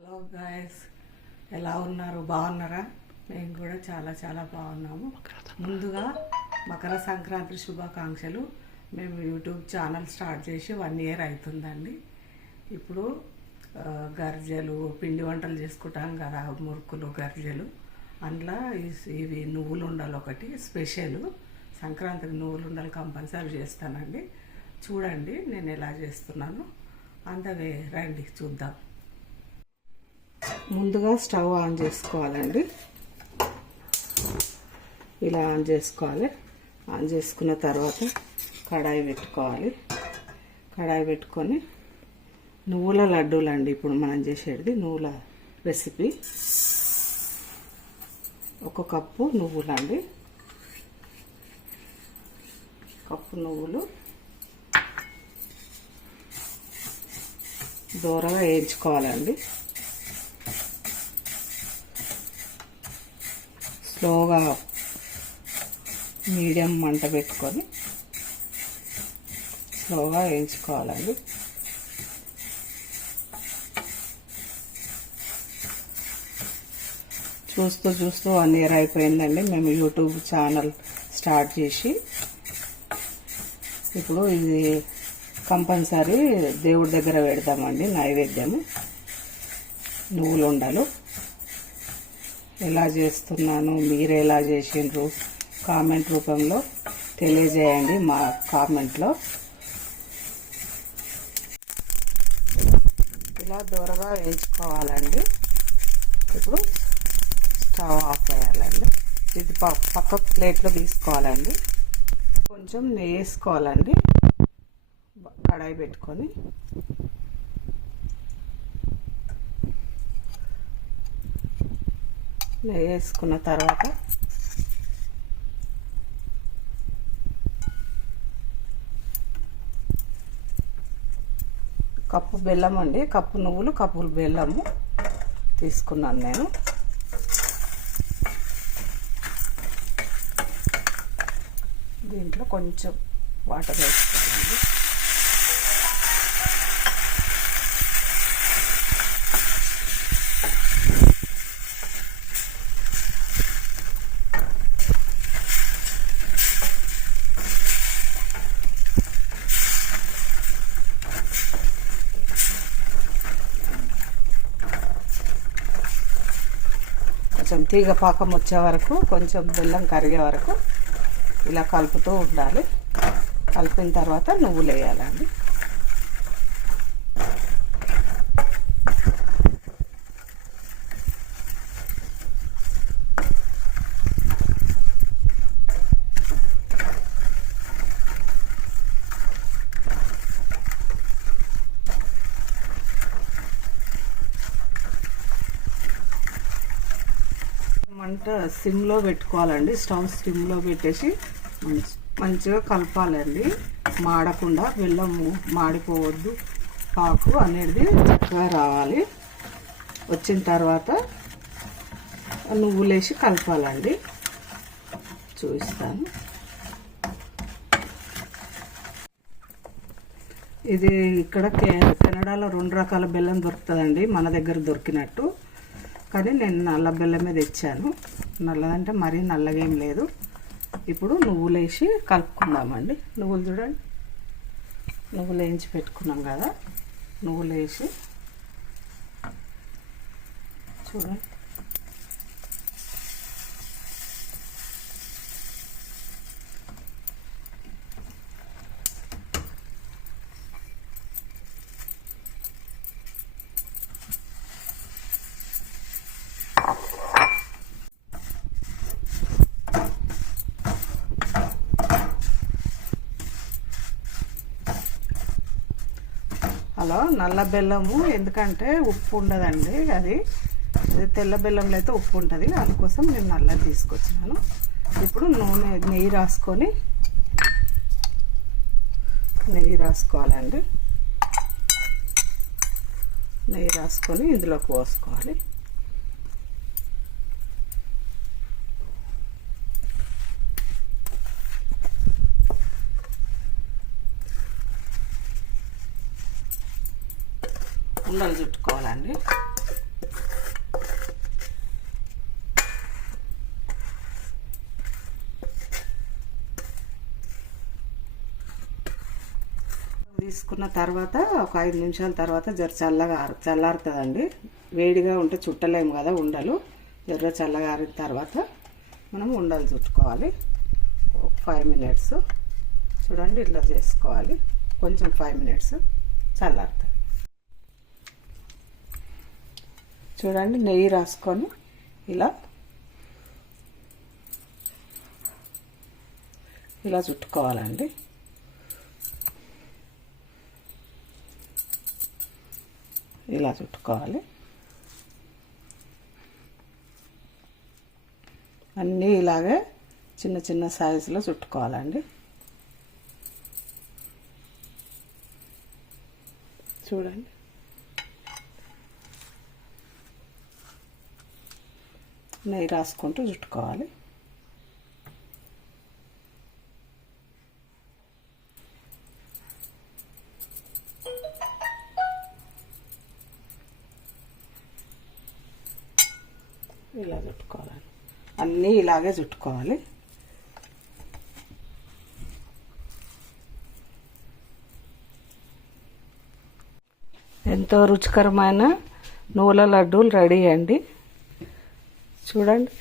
Hello guys ఎలా ఉన్నారు? బాగున్నారా? మేము కూడా చాలా చాలా బాగున్నాము. ముందుగా మకర సంక్రాంతి శుభాకాంక్షలు. మేము యూట్యూబ్ ఛానల్ స్టార్ట్ చేసి వన్ ఇయర్ అవుతుందండి ఇప్పుడు గర్జలు పిండి వంటలు చేసుకుంటాం కదా మురుకులు గర్జలు. అందులో ఇవి నువ్వులు ఉండాలి ఒకటి స్పెషల్ సంక్రాంతికి నువ్వులు ఉండాలి కంపల్సరీ చేస్తానండి. చూడండి నేను ఎలా చేస్తున్నాను. అందవే రండి చూద్దాం. ముందుగా స్టవ్ ఆన్ చేసుకోవాలండి. ఇలా ఆన్ చేసుకోవాలి. ఆన్ చేసుకున్న తర్వాత కడాయి పెట్టుకోవాలి. కడాయి పెట్టుకొని నువ్వుల లడ్డూలు అండి ఇప్పుడు మనం చేసేది నువ్వుల రెసిపీ. ఒక కప్పు నువ్వులండి. కప్పు నువ్వులు. దూరంగా వేయించుకోవాలండి. స్లోగా మీడియం మంట పెట్టుకొని స్లోగా వేయించుకోవాలండి చూస్తూ చూస్తూ వన్ ఇయర్ అయిపోయిందండి. మేము యూట్యూబ్ ఛానల్ స్టార్ట్ చేసి ఇప్పుడు ఇది కంపల్సరీ దేవుడి దగ్గర పెడతామండి నైవేద్యము. నువ్వులు ఉండలు. ఎలా చేస్తున్నాను మీరు ఎలా చేసిండ్రు కామెంట్ రూపంలో తెలియజేయండి మా కామెంట్లో ఇలా దూరగా వేయించుకోవాలండి. ఇప్పుడు స్టవ్ ఆఫ్ చేయాలండి. ఇది ప- పక్క ప్లేట్లో తీసుకోవాలండి. కొంచెం నెయ్యి వేసుకోవాలండి. కడాయి పెట్టుకొని నెయ్యి వేసుకున్న తర్వాత కప్పు బెల్లం అండి కప్పు నువ్వులు కప్పులు బెల్లము తీసుకున్నాను నేను. దీంట్లో కొంచెం వాటర్ వేసుకోవాలండి. కొంచెం తీగ పాకం వచ్చే వరకు కొంచెం బెల్లం కరిగే వరకు ఇలా కలుపుతూ ఉండాలి. కలిపిన తర్వాత నువ్వులు వేయాలండి. మంట సిమ్లో uh, పెట్టుకోవాలండి. స్టవ్ సిమ్లో పెట్టేసి మంచి మంచిగా కలపాలండి. మాడకుండా బెల్లం మాడిపోవద్దు. పాకు అనేది చక్కగా రావాలి. వచ్చిన తర్వాత నువ్వులేసి కలపాలండి. చూపిస్తాను. ఇది ఇక్కడ కె- కెనడాలో రెండు రకాల బెల్లం దొరుకుతుందండి. మన దగ్గర దొరికినట్టు. కానీ నేను నల్ల బెల్లమే తెచ్చాను. నల్లదంటే మరీ నల్లగా ఏం లేదు. ఇప్పుడు నువ్వులు వేసి కలుపుకుందామండి. నువ్వులు చూడండి. నువ్వులు వేయించి పెట్టుకున్నాం కదా. నువ్వులు వేసి చూడండి. హలో నల్ల బెల్లము ఎందుకంటే ఉప్పు ఉండదండి అది. తెల్ల బెల్లంలో అయితే ఉప్పు ఉంటుంది. అందుకోసం నేను నల్లది తీసుకొచ్చినాను. ఇప్పుడు నూనె నెయ్యి రాసుకొని నెయ్యి రాసుకోవాలండి. నెయ్యి రాసుకొని ఇందులోకి పోసుకోవాలి. ఉండలు చుట్టుకోవాలండి. తీసుకున్న తర్వాత ఒక ఐదు నిమిషాల తర్వాత జర చల్లగా చల్లారుతుందండి. వేడిగా ఉంటే చుట్టలేము కదా ఉండలు. జర చల్లగారిన తర్వాత మనం ఉండలు చుట్టుకోవాలి. Five minutes. చూడండి ఇట్లా చేసుకోవాలి. కొంచెం ఫైవ్ మినిట్స్ చల్లారుతుంది చూడండి నెయ్యి రాసుకొని ఇలా ఇలా చుట్టుకోవాలండి. ఇలా చుట్టుకోవాలి. అన్నీ ఇలాగే చిన్న చిన్న సైజులో చుట్టుకోవాలండి. చూడండి. నెయ్యి రాసుకుంటూ చుట్టుకోవాలి. ఇలా చుట్టుకోవాలి. అన్నీ ఇలాగే చుట్టుకోవాలి. ఎంతో రుచికరమైన నువ్వుల లడ్డూలు రెడీ అండి. చూడండి.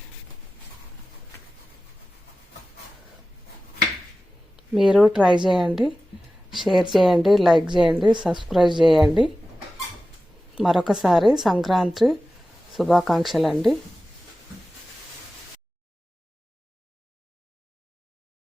మీరు ట్రై చేయండి షేర్ చేయండి లైక్ చేయండి సబ్స్క్రైబ్ చేయండి. మరొకసారి సంక్రాంతి శుభాకాంక్షలు అండి